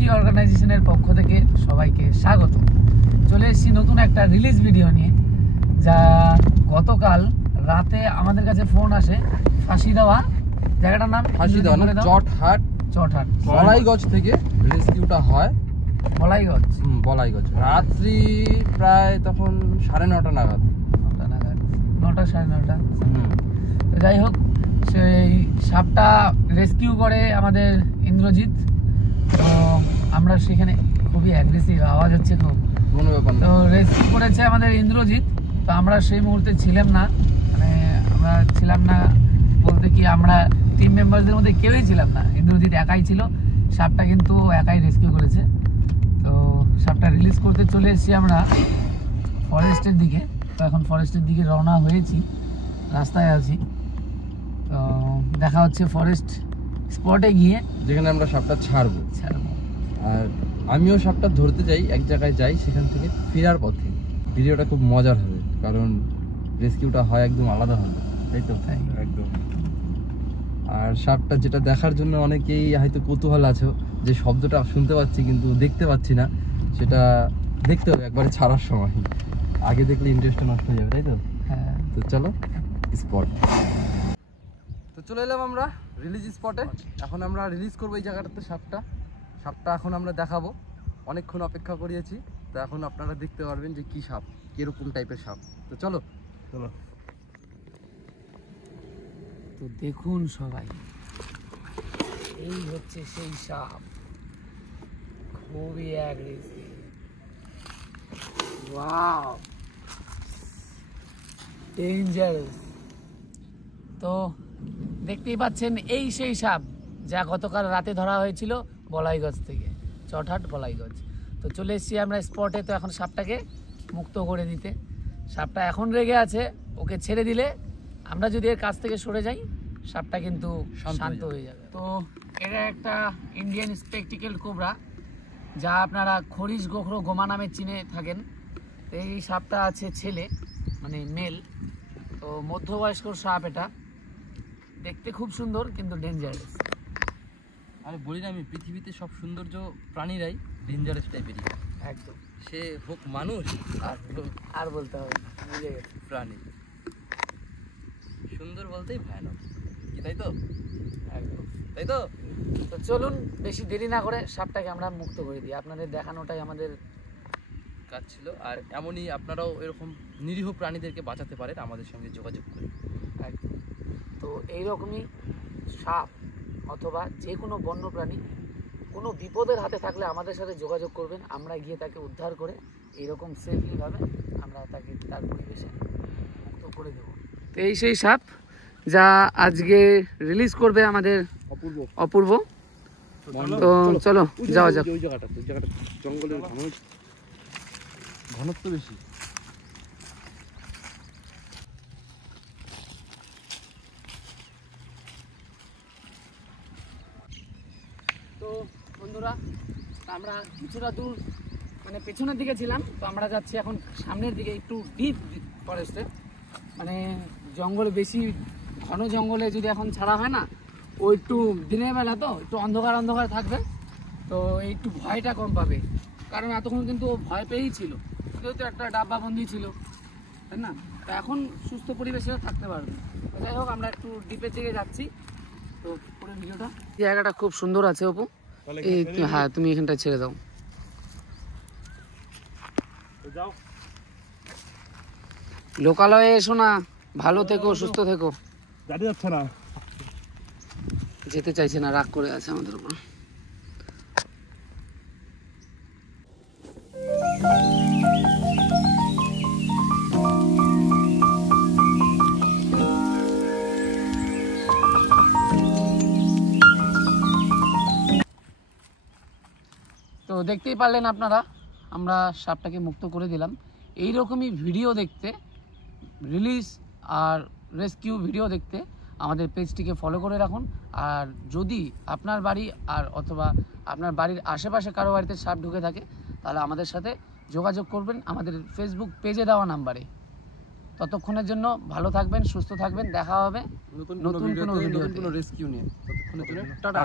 Rescue অর্গানাইজেশনের পক্ষ থেকে সবাইকে স্বাগত। চলে এসেছি নতুন একটা রিলিজ ভিডিও নিয়ে, যা গতকাল রাতে আমাদের কাছে ফোন আসে। ফাঁসি দেওয়া জায়গাটার নাম চটহাট বলাইগঞ্জ থেকে রেস্কিউটা হয়। বলাইগঞ্জ রাত্রি প্রায় তখন 9:30 নাগাদ। 9টা 9:30। যাই হোক, সেই সাপটা রেস্কিউ করে আমাদের ইন্দ্রজিৎ। তো আমরা সেখানে খুবই অ্যাগ্রেসিভ, আওয়াজ হচ্ছে খুব, কোনো ব্যাপার না। তো রেস্কিউ করেছে আমাদের ইন্দ্রজিৎ। তো আমরা সেই মুহূর্তে ছিলাম না, বলতে কি আমরা টিম মেম্বারদের মধ্যে কেউই ছিলাম না। ইন্দ্রজিৎ একাই ছিল, সাপটা কিন্তু একাই রেস্কিউ করেছে। তো সাপটা রিলিজ করতে চলে এসেছি আমরা ফরেস্টের দিকে। তো এখন ফরেস্টের দিকে রওনা হয়েছি, রাস্তায় আছি। তো দেখা হচ্ছে ফরেস্ট স্পটে গিয়ে, যেখানে আমরা সাপটা ছাড়বো। আর আমিও সাপটা ধরতে যাই, এক জায়গায় যাই, সেখান থেকে ফেরার পথে ভিডিওটা খুব মজার হবে, কারণ রেস্কিউটা হয় একদম আলাদা হবে, তাই তো? একদম। আর সাপটা যেটা দেখার জন্য অনেকেই হয়তো কৌতূহল আছে, যে শব্দটা শুনতে পাচ্ছি কিন্তু দেখতে পাচ্ছি না, সেটা দেখতে হবে একবারে ছাড়ার সময়। আগে দেখলে ইন্টারেস্টটা নষ্ট হয়ে যাবে, তাই তো? হ্যাঁ। তো চলো স্পট। তো চলে এলাম আমরা রিলিজ স্পটে। এখন আমরা রিলিজ করবো এই জায়গাটাতে সাপটা এখন আমরা দেখাবো। অনেকক্ষণ অপেক্ষা করিয়েছি, তো এখন আপনারা দেখতে পারবেন যে কি সাপ, কিরকম টাইপের সাপ। তো চলো। তো দেখুন সবাই, এই হচ্ছে সেই সাপ, খুবই অ্যাগ্রেসিভ। Wow, dangerous. তো দেখতেই পাচ্ছেন, এই সেই সাপ যা গতকাল রাতে ধরা হয়েছিল বলাইগঞ্জ থেকে, চটহাট বলাইগঞ্জ। তো চলে এসেছি আমরা স্পটে। তো এখন সাপটাকে মুক্ত করে দিতে। সাপটা এখন রেগে আছে, ওকে ছেড়ে দিলে, আমরা যদি এর কাছ থেকে সরে যাই, সাপটা কিন্তু শান্ত হয়ে যাবে। তো এটা একটা ইন্ডিয়ান স্পেকটিকেল কোবরা, যা আপনারা খরিশ গোখরো গোমা নামে চিনে থাকেন। এই সাপটা আছে ছেলে, মানে মেল। তো মধ্যবয়স্ক সাপ, এটা দেখতে খুব সুন্দর কিন্তু ডেঞ্জারাস। আরে বলি না আমি, পৃথিবীতে সব সৌন্দর্য প্রাণীরাই ডেঞ্জারাস টাইপেরই। একদম, সে হোক মানুষ আর বলতে হবে না, বুঝে গেছে। প্রাণী সুন্দর বলতেই ভয়ানক, কি তাই তো? একদম তাই তো। তো চলুন বেশি দেরি না করে সাপটাকে আমরা মুক্ত করে দিই। আপনাদের দেখানোটাই আমাদের কাজ ছিল। আর এমনই আপনারাও এরকম নিরীহ প্রাণীদেরকে বাঁচাতে পারেন আমাদের সঙ্গে যোগাযোগ করে। একদম। তো এইরকমই সাপ অথবা যে কোনো বন্যপ্রাণী কোনো বিপদের হাতে থাকলে আমাদের সাথে যোগাযোগ করবেন। আমরা গিয়ে তাকে উদ্ধার করে এইরকম সেফলিভাবে আমরা তাকে তার পরিবেশে মুক্ত করে দেব। তো এই সেই সাপ যা আজকে রিলিজ করবে আমাদের অপূর্ব। তো চলো যাওয়া যাক। ওই জায়গাটা জঙ্গলের ঘনত্ব বেশি। তো বন্ধুরা, আমরা কিছুটা দূর মানে পেছনের দিকে ছিলাম, তো আমরা যাচ্ছি এখন সামনের দিকে, একটু ডিপ ফরেস্টে। মানে জঙ্গল বেশি ঘন জঙ্গলে যদি এখন ছাড়া হয় না, ও একটু দিনের বেলা তো একটু অন্ধকার থাকবে, তো একটু ভয়টা কম পাবে। কারণ এতক্ষণ কিন্তু ও ভয় পেয়েই ছিল, যেহেতু একটা ডাব্বাবন্দি ছিল, তাই না? তো এখন সুস্থ পরিবেশে থাকতে পারবে। যাই হোক, আমরা একটু ডিপের দিকে যাচ্ছি। তো পুরো ভিডিওটা, জায়গাটা খুব সুন্দর আছে অপু। হ্যাঁ, তুমি এখানটা ছেড়ে দাও। লোকালয়ে এসো না, ভালো থেকো, সুস্থ থেকো। যেতে চাইছে না, রাগ করে আছে আমাদের উপর। তো দেখতেই পারলেন আপনারা, আমরা সাপটাকে মুক্ত করে দিলাম। এই রকমই ভিডিও দেখতে, রিলিজ আর রেস্কিউ ভিডিও দেখতে আমাদের পেজটিকে ফলো করে রাখুন। আর যদি আপনার বাড়ি আর অথবা আপনার বাড়ির আশেপাশে কারো বাড়িতে সাপ ঢুকে থাকে, তাহলে আমাদের সাথে যোগাযোগ করবেন আমাদের ফেসবুক পেজে দেওয়া নাম্বারে। ততক্ষণের জন্য ভালো থাকবেন, সুস্থ থাকবেন। দেখা হবে নতুন কোনো ভিডিও, রেস্কিউ নিয়ে। ততক্ষণের জন্য টাটা।